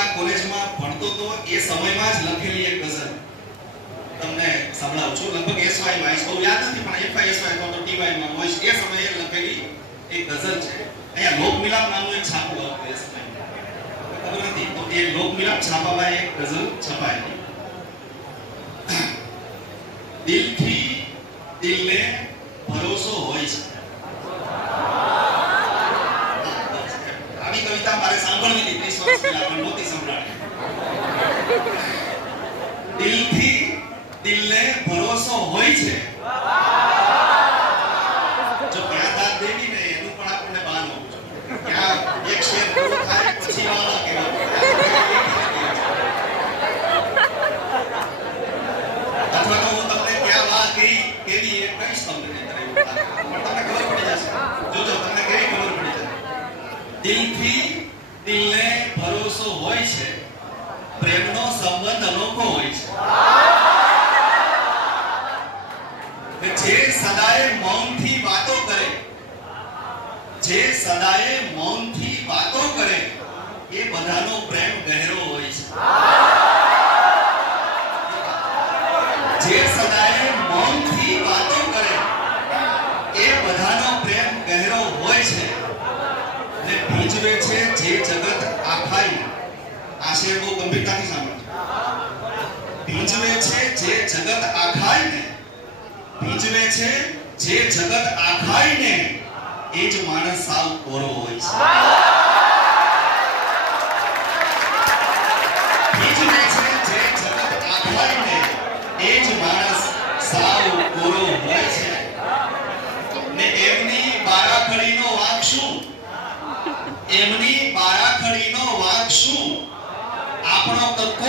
આ કોલેજમાં ભણતો તો એ સમયમાં જ લખેલી એક ગઝલ તમને સંભળાવું છું. લગભગ SY માં બહુ યાદ નથી પણ FY SY અથવા તો TY માં હોય એ સમયે લખેલી એક ગઝલ છે. અહીંયા લોકમિલાપ નામનું એક છાપું હતું એ સમયે, ખબર નથી તો એ લોકમિલાપ છાપામાં એક ગઝલ છપાયેલી. દિલથી દિલને ભરોસો હોય છે. આવી કવિતા મારે સાંભળવી હતી 30 વર્ષ પહેલા પણ નહોતી સંભળાણી. દિલથી દિલને ભરોસો હોય છે. જો ક્યાં દાદ દેવી ને એનું પણ આપણને ભાન હોવું જોઈએ. ક્યાં એક શેર પૂરો થાય પછી વાળા કહેવાય. અથવા તો હું તમને ક્યાં વાત કેવી એ કહીશ તમને પણ તમને ખબર પડી જશે. જોજો તમને કેવી ખબર પડી જશે. દિલથી દિલને ભરોસો હોય છે. પ્રેમનો સંબંધ અનોખો હોય છે. જે સદાય મૌનથી વાતો કરે, જે સદાય મૌનથી વાતો કરે એ બધાનો પ્રેમ ગહેરો હોય છે. જે સદાય મૌનથી વાતો કરે એ બધાનો પ્રેમ ગહેરો હોય છે. ને ભીજવે છે જે જગત આખાઈ. આ શેર બહુ ગંભીરતાથી સાંભળજો. ભીજવે છે જે જગત આખાઈને, ભીજવે છે જે જગત આખાઈને એ જ માણસ સાવ કોરો હોય છે. ભીજવે છે જે જગત આખાઈને એ જ માણસ સાવ કોરો હોય છે. ને એમની બારાખડીનો વાંક શું? એમની બારાખડીનો વાંક શું? આપણો કક્કો